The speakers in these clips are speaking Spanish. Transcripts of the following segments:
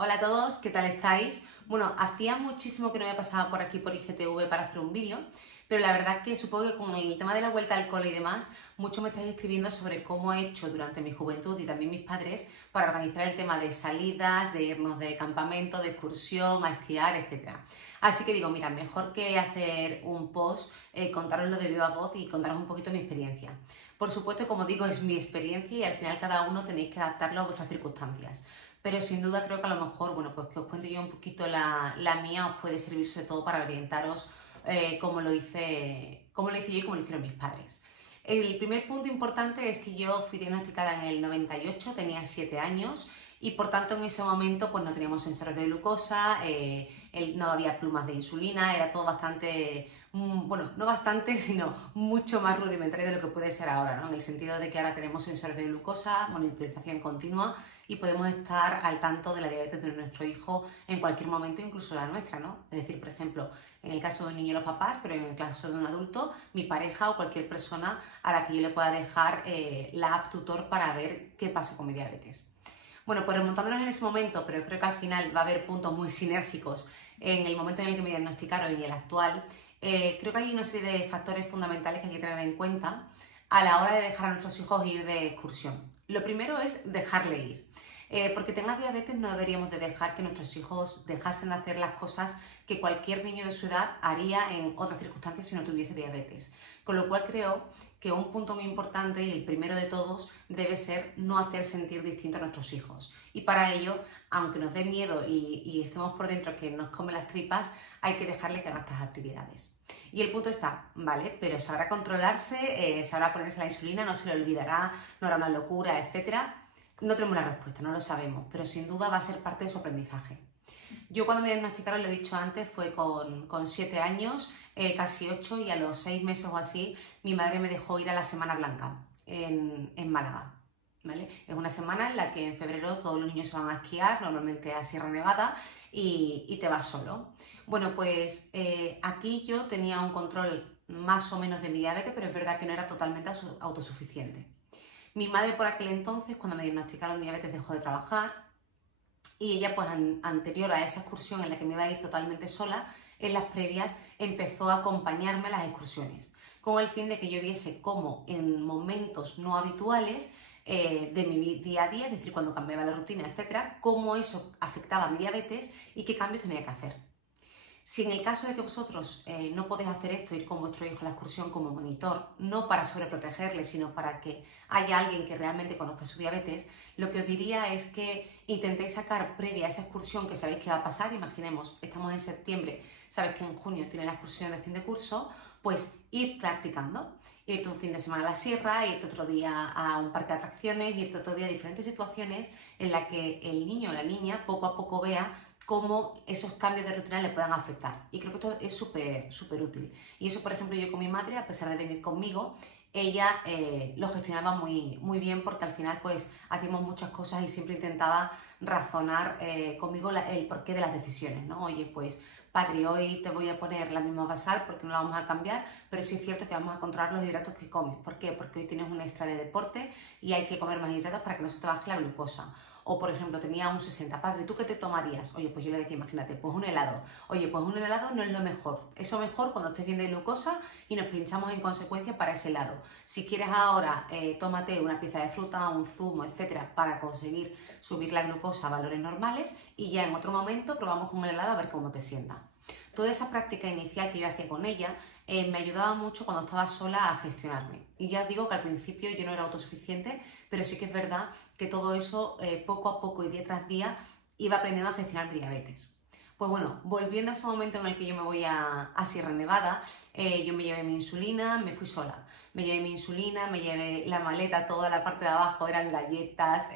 Hola a todos, ¿qué tal estáis? Bueno, hacía muchísimo que no me pasaba por aquí por IGTV para hacer un vídeo, pero la verdad que supongo que con el tema de la vuelta al cole y demás, muchos me estáis escribiendo sobre cómo he hecho durante mi juventud y también mis padres para organizar el tema de salidas, de irnos de campamento, de excursión, a esquiar, etc. Así que digo, mira, mejor que hacer un post, contaroslo de viva voz y contaros un poquito mi experiencia. Por supuesto, como digo, es mi experiencia y al final cada uno tenéis que adaptarlo a vuestras circunstancias. Pero sin duda creo que a lo mejor, bueno, pues que os cuente yo un poquito la mía os puede servir sobre todo para orientaros como lo hice yo y como lo hicieron mis padres. El primer punto importante es que yo fui diagnosticada en el 98, tenía 7 años y por tanto en ese momento pues no teníamos sensores de glucosa, no había plumas de insulina, era todo bastante, bueno, no bastante, sino mucho más rudimentario de lo que puede ser ahora, ¿no? En el sentido de que ahora tenemos sensores de glucosa, monitorización continua y podemos estar al tanto de la diabetes de nuestro hijo en cualquier momento, incluso la nuestra, ¿no? Es decir, por ejemplo, en el caso de un niño los papás, pero en el caso de un adulto, mi pareja o cualquier persona a la que yo le pueda dejar la app tutor para ver qué pasa con mi diabetes. Bueno, pues remontándonos en ese momento, pero creo que al final va a haber puntos muy sinérgicos en el momento en el que me diagnosticaron y el actual, creo que hay una serie de factores fundamentales que hay que tener en cuenta a la hora de dejar a nuestros hijos ir de excursión. Lo primero es dejarle ir. Porque tengas diabetes no deberíamos de dejar que nuestros hijos dejasen de hacer las cosas que cualquier niño de su edad haría en otras circunstancias si no tuviese diabetes. Con lo cual creo que un punto muy importante y el primero de todos debe ser no hacer sentir distinto a nuestros hijos. Y para ello, aunque nos dé miedo y estemos por dentro que nos come las tripas, hay que dejarle que haga estas actividades. Y el punto está, ¿vale? Pero sabrá controlarse, sabrá ponerse la insulina, no se le olvidará, no hará una locura, etcétera. No tenemos la respuesta, no lo sabemos, pero sin duda va a ser parte de su aprendizaje. Yo cuando me diagnosticaron, lo he dicho antes, fue con 7 años, casi 8, y a los 6 meses o así mi madre me dejó ir a la Semana Blanca en Málaga. ¿Vale? Es una semana en la que en febrero todos los niños se van a esquiar, normalmente a Sierra Nevada, y te vas solo. Bueno, pues aquí yo tenía un control más o menos de mi diabetes, pero es verdad que no era totalmente autosuficiente. Mi madre por aquel entonces, cuando me diagnosticaron diabetes, dejó de trabajar y ella, pues anterior a esa excursión en la que me iba a ir totalmente sola, en las previas empezó a acompañarme a las excursiones, con el fin de que yo viese cómo en momentos no habituales de mi día a día, es decir, cuando cambiaba la rutina, etcétera, cómo eso afectaba a mi diabetes y qué cambios tenía que hacer. Si en el caso de que vosotros no podéis hacer esto, ir con vuestro hijo a la excursión como monitor, no para sobreprotegerle, sino para que haya alguien que realmente conozca su diabetes, lo que os diría es que intentéis sacar previa a esa excursión que sabéis que va a pasar. Imaginemos, estamos en septiembre, sabéis que en junio tiene la excursión de fin de curso, pues ir practicando. Irte un fin de semana a la sierra, irte otro día a un parque de atracciones, irte otro día a diferentes situaciones en las que el niño o la niña poco a poco vea cómo esos cambios de rutina le puedan afectar. Y creo que esto es súper útil. Y eso, por ejemplo, yo con mi madre, a pesar de venir conmigo, ella lo gestionaba muy bien porque al final pues hacíamos muchas cosas y siempre intentaba razonar conmigo el porqué de las decisiones, ¿no? Oye, pues Patri, hoy te voy a poner la misma basal porque no la vamos a cambiar, pero sí es cierto que vamos a controlar los hidratos que comes. ¿Por qué? Porque hoy tienes un extra de deporte y hay que comer más hidratos para que no se te baje la glucosa. O, por ejemplo, tenía un 60, padre, ¿tú qué te tomarías? Oye, pues yo le decía, imagínate, pues un helado. Oye, pues un helado no es lo mejor. Eso mejor cuando estés bien de glucosa y nos pinchamos en consecuencia para ese helado. Si quieres ahora, tómate una pieza de fruta, un zumo, etcétera, para conseguir subir la glucosa a valores normales y ya en otro momento probamos con el helado a ver cómo te sienta. Toda esa práctica inicial que yo hacía con ella me ayudaba mucho cuando estaba sola a gestionarme. Y ya os digo que al principio yo no era autosuficiente, pero sí que es verdad que todo eso poco a poco y día tras día iba aprendiendo a gestionar mi diabetes. Pues bueno, volviendo a ese momento en el que yo me voy a Sierra Nevada, yo me llevé mi insulina, me fui sola. Me llevé mi insulina, me llevé la maleta, toda la parte de abajo eran galletas,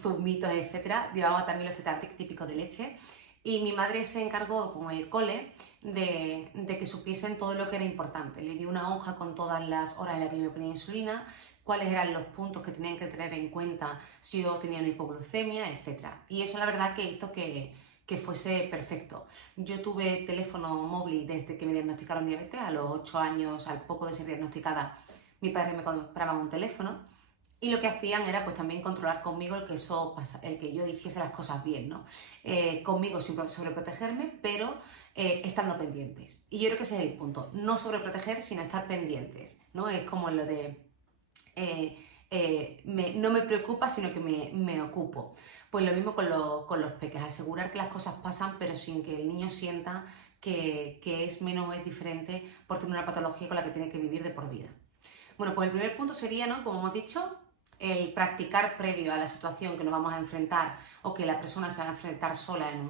zumitos, etc. Llevaba también los Tetrabric típicos de leche. Y mi madre se encargó con el cole de que supiesen todo lo que era importante. Le di una hoja con todas las horas en las que yo me ponía insulina, cuáles eran los puntos que tenían que tener en cuenta si yo tenía una hipoglucemia, etc. Y eso la verdad que hizo que fuese perfecto. Yo tuve teléfono móvil desde que me diagnosticaron diabetes, a los 8 años, al poco de ser diagnosticada, mi padre me compraba un teléfono Y lo que hacían era pues también controlar conmigo el que yo hiciese las cosas bien, ¿no? Conmigo sin sobreprotegerme, pero estando pendientes. Y yo creo que ese es el punto, no sobreproteger, sino estar pendientes, ¿no? Es como lo de no me preocupa, sino que me ocupo. Pues lo mismo con los peques, asegurar que las cosas pasan, pero sin que el niño sienta que es menos o es diferente por tener una patología con la que tiene que vivir de por vida. Bueno, pues el primer punto sería, ¿no? Como hemos dicho, el practicar previo a la situación que nos vamos a enfrentar o que la persona se va a enfrentar sola en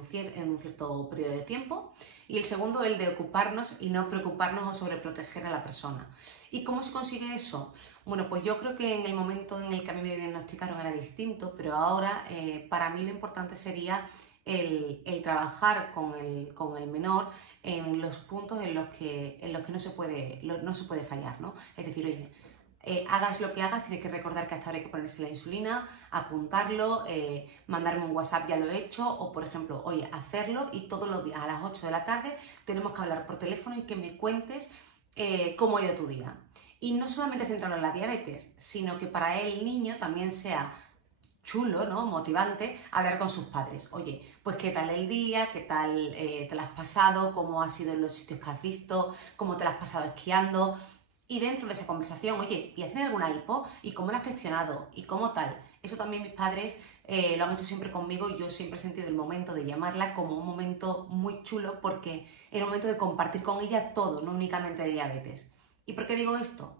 un cierto periodo de tiempo. Y el segundo, el de ocuparnos y no preocuparnos o sobreproteger a la persona. ¿Y cómo se consigue eso? Bueno, pues yo creo que en el momento en el que a mí me diagnosticaron era distinto, pero ahora para mí lo importante sería el trabajar con el menor en los puntos en los que no se puede fallar, ¿no? Es decir, oye, hagas lo que hagas, tienes que recordar que hasta ahora hay que ponerse la insulina, apuntarlo, mandarme un WhatsApp, ya lo he hecho, o por ejemplo, oye, hacerlo y todos los días a las 8 de la tarde tenemos que hablar por teléfono y que me cuentes cómo ha ido tu día. Y no solamente centrarlo en la diabetes, sino que para el niño también sea chulo, ¿no? Motivante hablar con sus padres. Oye, pues qué tal el día, qué tal te lo has pasado, cómo ha sido en los sitios que has visto, cómo te lo has pasado esquiando. Y dentro de esa conversación, oye, ¿y has tenido alguna hipo? ¿Y cómo la has gestionado? ¿Y cómo tal? Eso también mis padres lo han hecho siempre conmigo y yo siempre he sentido el momento de llamarla como un momento muy chulo porque era un momento de compartir con ella todo, no únicamente de diabetes. ¿Y por qué digo esto?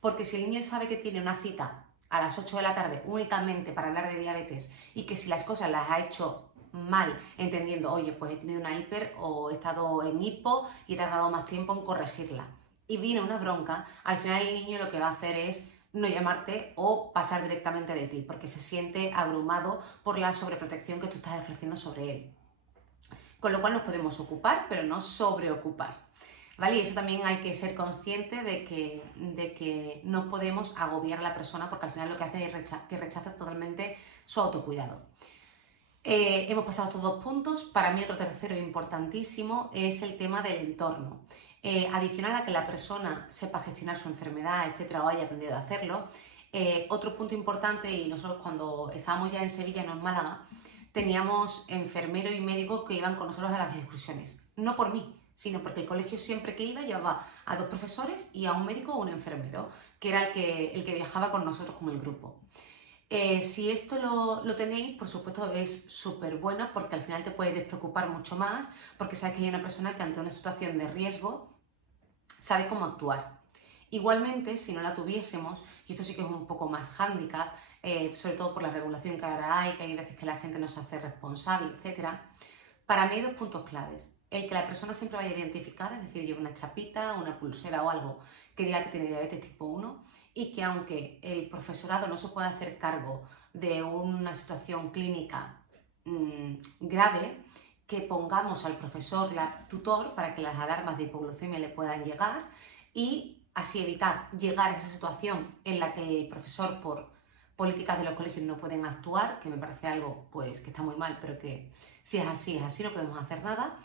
Porque si el niño sabe que tiene una cita a las 8 de la tarde únicamente para hablar de diabetes y que si las cosas las ha hecho mal, entendiendo, oye, pues he tenido una hiper o he estado en hipo y he tardado más tiempo en corregirla y viene una bronca, al final el niño lo que va a hacer es no llamarte o pasar directamente de ti porque se siente abrumado por la sobreprotección que tú estás ejerciendo sobre él. Con lo cual nos podemos ocupar, pero no sobreocupar. ¿Vale? Y eso también hay que ser consciente de que no podemos agobiar a la persona porque al final lo que hace es que rechace totalmente su autocuidado. Hemos pasado estos dos puntos. Para mí otro tercero importantísimo es el tema del entorno. Adicional a que la persona sepa gestionar su enfermedad, etcétera, o haya aprendido a hacerlo, otro punto importante, y nosotros cuando estábamos ya en Sevilla, no en Málaga, teníamos enfermero y médico que iban con nosotros a las excursiones. No por mí, sino porque el colegio siempre que iba llevaba a 2 profesores y a un médico o un enfermero, que era el que viajaba con nosotros como el grupo. Si esto lo tenéis, por supuesto es súper bueno porque al final te puedes despreocupar mucho más porque sabes que hay una persona que ante una situación de riesgo sabe cómo actuar. Igualmente, si no la tuviésemos, y esto sí que es un poco más hándicap, sobre todo por la regulación que ahora hay, que hay veces que la gente no se hace responsable, etc. Para mí hay 2 puntos claves. El que la persona siempre vaya identificada, es decir, lleve una chapita, una pulsera o algo que diga que tiene diabetes tipo 1 y que aunque el profesorado no se pueda hacer cargo de una situación clínica grave, que pongamos al profesor, tutor, para que las alarmas de hipoglucemia le puedan llegar y así evitar llegar a esa situación en la que el profesor, por políticas de los colegios, no pueden actuar, que me parece algo pues que está muy mal, pero que si es así, no podemos hacer nada,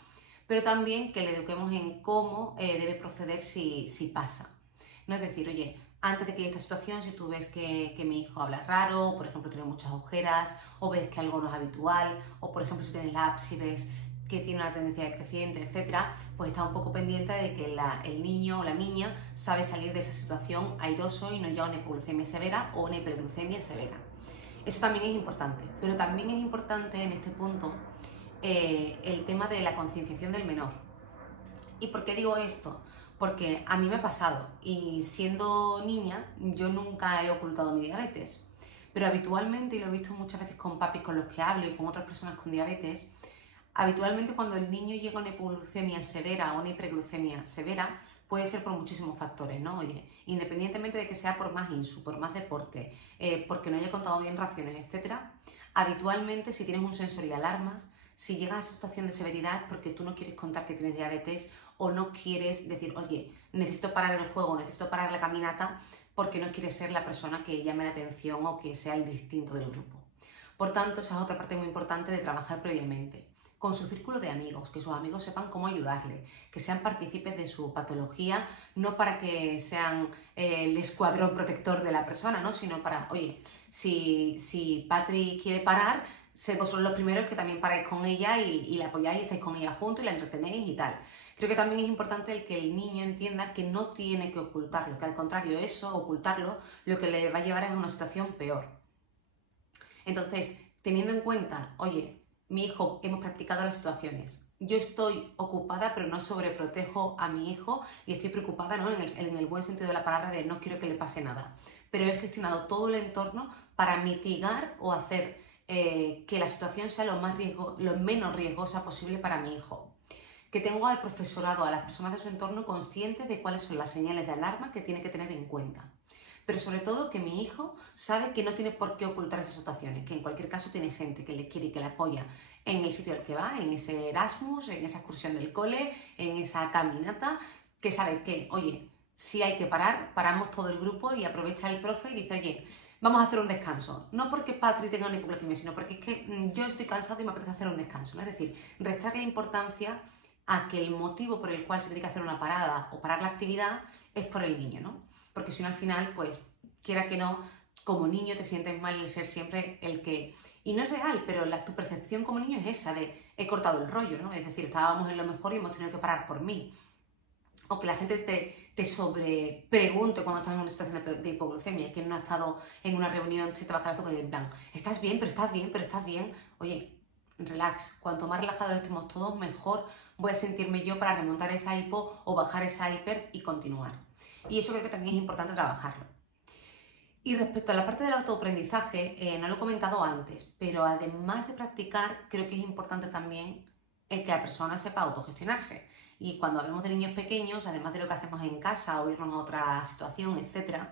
pero también que le eduquemos en cómo debe proceder si pasa. No es decir, oye, antes de que haya esta situación, si tú ves que mi hijo habla raro, por ejemplo, tiene muchas ojeras, o ves que algo no es habitual, o por ejemplo, si tienes la y ves que tiene una tendencia decreciente, etcétera, pues está un poco pendiente de que el niño o la niña sabe salir de esa situación airoso y no ya una hipoglucemia severa o una hiperglucemia severa. Eso también es importante, pero también es importante en este punto el tema de la concienciación del menor. ¿Y por qué digo esto? Porque a mí me ha pasado y siendo niña yo nunca he ocultado mi diabetes, pero habitualmente, y lo he visto muchas veces con papis con los que hablo y con otras personas con diabetes, habitualmente cuando el niño llega a una hipoglucemia severa o una hiperglucemia severa puede ser por muchísimos factores, ¿no? Oye, independientemente de que sea por más insu, por más deporte, porque no haya contado bien raciones, etcétera, habitualmente si tienes un sensor y alarmas, si llegas a esa situación de severidad porque tú no quieres contar que tienes diabetes o no quieres decir, oye, necesito parar el juego, necesito parar la caminata, porque no quieres ser la persona que llame la atención o que sea el distinto del grupo. Por tanto, esa es otra parte muy importante de trabajar previamente. con su círculo de amigos, que sus amigos sepan cómo ayudarle, que sean partícipes de su patología, no para que sean el escuadrón protector de la persona, ¿no? Sino para, oye, si Patri quiere parar, sed vosotros los primeros que también paráis con ella y la apoyáis y estáis con ella juntos y la entretenéis y tal. Creo que también es importante el que el niño entienda que no tiene que ocultarlo, que al contrario, eso, ocultarlo, lo que le va a llevar es a una situación peor. Entonces, teniendo en cuenta, oye, mi hijo, hemos practicado las situaciones, yo estoy ocupada pero no sobreprotejo a mi hijo y estoy preocupada, ¿no? en el buen sentido de la palabra de no quiero que le pase nada, pero he gestionado todo el entorno para mitigar o hacer que la situación sea lo menos riesgosa posible para mi hijo. Que tengo al profesorado, a las personas de su entorno conscientes de cuáles son las señales de alarma que tiene que tener en cuenta. Pero sobre todo que mi hijo sabe que no tiene por qué ocultar esas situaciones, que en cualquier caso tiene gente que le quiere y que le apoya en el sitio al que va, en ese Erasmus, en esa excursión del cole, en esa caminata, que sabe que, oye, si hay que parar, paramos todo el grupo y aprovecha el profe y dice, oye, vamos a hacer un descanso. No porque Patri tenga una hipoglucemia, sino porque es que yo estoy cansado y me apetece hacer un descanso, ¿no? Es decir, restarle importancia a que el motivo por el cual se tiene que hacer una parada o parar la actividad es por el niño, ¿no? Porque si no al final, pues, quiera que no, como niño te sientes mal el ser siempre el que... Y no es real, pero tu percepción como niño es esa de he cortado el rollo, ¿no? Es decir, estábamos en lo mejor y hemos tenido que parar por mí. O que la gente te sobre pregunte cuando estás en una situación de hipoglucemia y que no ha estado en una reunión, se te va a caer con el plan. ¿Estás bien? ¿Pero estás bien? ¿Pero estás bien? Oye, relax. Cuanto más relajados estemos todos, mejor voy a sentirme yo para remontar esa hipo o bajar esa hiper y continuar. Y eso creo que también es importante trabajarlo. Y respecto a la parte del autoaprendizaje, no lo he comentado antes, pero además de practicar, creo que es importante también el que la persona sepa autogestionarse. Y cuando hablamos de niños pequeños, además de lo que hacemos en casa o irnos a otra situación, etc.,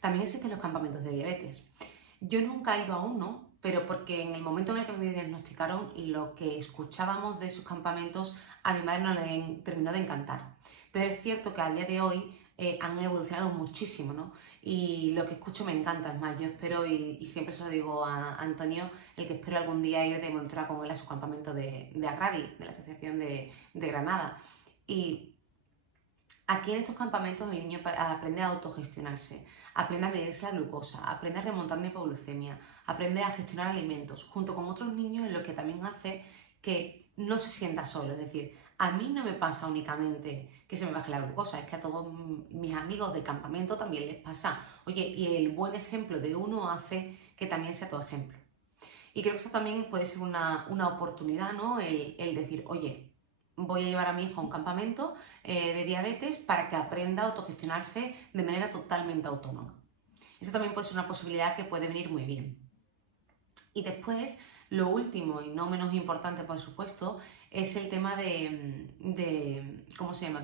también existen los campamentos de diabetes. Yo nunca he ido a uno, pero porque en el momento en el que me diagnosticaron, lo que escuchábamos de esos campamentos a mi madre no le terminó de encantar. Pero es cierto que a día de hoy han evolucionado muchísimo, ¿no? Y lo que escucho me encanta, es más, yo espero, y siempre se lo digo a Antonio, el que espero algún día ir de monitora con él a su campamento de Agradi, de la Asociación de Granada. Y aquí en estos campamentos el niño aprende a autogestionarse, aprende a medirse la glucosa, aprende a remontar una hipoglucemia, aprende a gestionar alimentos, junto con otros niños, en lo que también hace que no se sienta solo, es decir, a mí no me pasa únicamente que se me baje la glucosa, es que a todos mis amigos de campamento también les pasa. Oye, y el buen ejemplo de uno hace que también sea tu ejemplo. Y creo que eso también puede ser una oportunidad, ¿no? El decir, oye, voy a llevar a mi hijo a un campamento de diabetes para que aprenda a autogestionarse de manera totalmente autónoma. Eso también puede ser una posibilidad que puede venir muy bien. Y después, lo último y no menos importante, por supuesto, es el tema de ¿cómo se llama?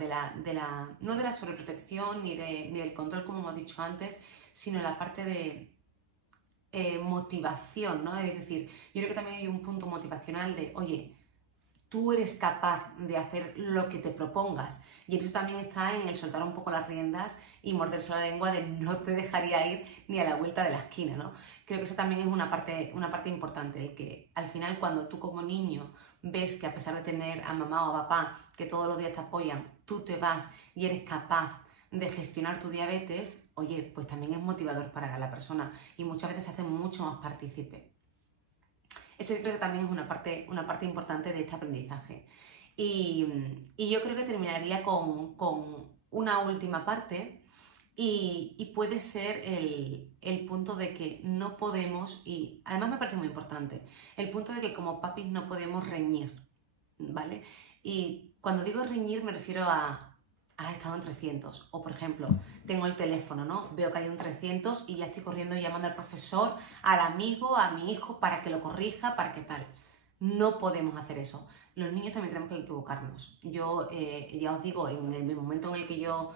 No de la sobreprotección ni del control, como hemos dicho antes, sino la parte de motivación, ¿no? Es decir, yo creo que también hay un punto motivacional de, oye, tú eres capaz de hacer lo que te propongas. Y eso también está en el soltar un poco las riendas y morderse la lengua de no te dejaría ir ni a la vuelta de la esquina, ¿no? Creo que eso también es una parte importante, el que al final cuando tú como niño ves que a pesar de tener a mamá o a papá que todos los días te apoyan, tú te vas y eres capaz de gestionar tu diabetes, oye, pues también es motivador para la persona y muchas veces se hace mucho más partícipe. Eso yo creo que también es una parte importante de este aprendizaje. Y yo creo que terminaría con una última parte y puede ser el punto de que no podemos, y además me parece muy importante, el punto de que como papis no podemos reñir, ¿vale? Y cuando digo reñir me refiero a has estado en 300, o por ejemplo, tengo el teléfono, ¿no? Veo que hay un 300 y ya estoy corriendo llamando al profesor, al amigo, a mi hijo para que lo corrija, para que tal. No podemos hacer eso. Los niños también tenemos que equivocarnos. Yo ya os digo, en el momento en el que yo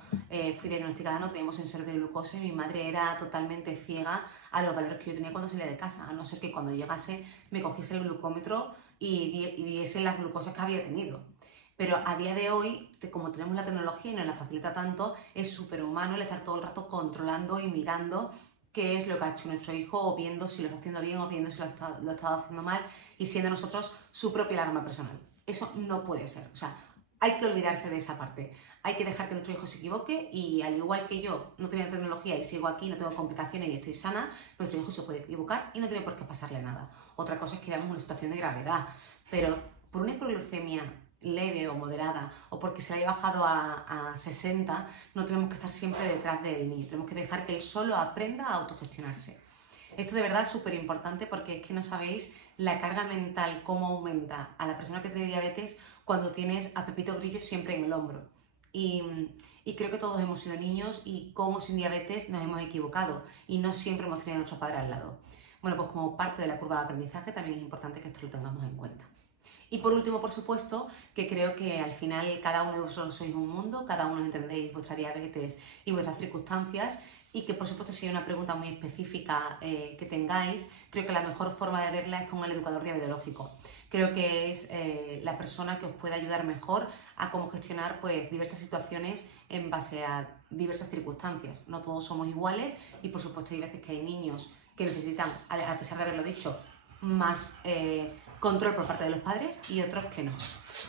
fui diagnosticada no teníamos sensor de glucosa y mi madre era totalmente ciega a los valores que yo tenía cuando salía de casa, a no ser que cuando llegase me cogiese el glucómetro y viese las glucosas que había tenido. Pero a día de hoy, como tenemos la tecnología y nos la facilita tanto, es súper humano el estar todo el rato controlando y mirando qué es lo que ha hecho nuestro hijo, o viendo si lo está haciendo bien o viendo si lo ha estado haciendo mal, y siendo nosotros su propia alarma personal. Eso no puede ser. O sea, hay que olvidarse de esa parte. Hay que dejar que nuestro hijo se equivoque, y al igual que yo no tenía tecnología y sigo aquí, no tengo complicaciones y estoy sana, nuestro hijo se puede equivocar y no tiene por qué pasarle nada. Otra cosa es que veamos una situación de gravedad, pero por una hipoglucemia leve o moderada, o porque se le haya bajado a 60, no tenemos que estar siempre detrás del niño. Tenemos que dejar que él solo aprenda a autogestionarse. Esto de verdad es súper importante, porque es que no sabéis la carga mental, cómo aumenta a la persona que tiene diabetes cuando tienes a Pepito Grillo siempre en el hombro. Y creo que todos hemos sido niños y como sin diabetes nos hemos equivocado y no siempre hemos tenido a nuestro padre al lado. Bueno, pues como parte de la curva de aprendizaje también es importante que esto lo tengamos en cuenta. Y por último, por supuesto, que creo que al final cada uno de vosotros sois un mundo, cada uno entendéis vuestra diabetes y vuestras circunstancias, y que por supuesto si hay una pregunta muy específica que tengáis, creo que la mejor forma de verla es con el educador diabetológico. Creo que es la persona que os puede ayudar mejor a cómo gestionar pues, diversas situaciones en base a diversas circunstancias. No todos somos iguales, y por supuesto hay veces que hay niños que necesitan, a pesar de haberlo dicho, más control por parte de los padres, y otros que no.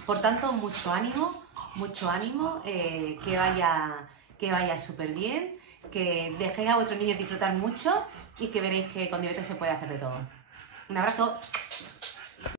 Por tanto, mucho ánimo, que vaya súper bien, que dejéis a vuestros niños disfrutar mucho, y que veréis que con diabetes se puede hacer de todo. Un abrazo.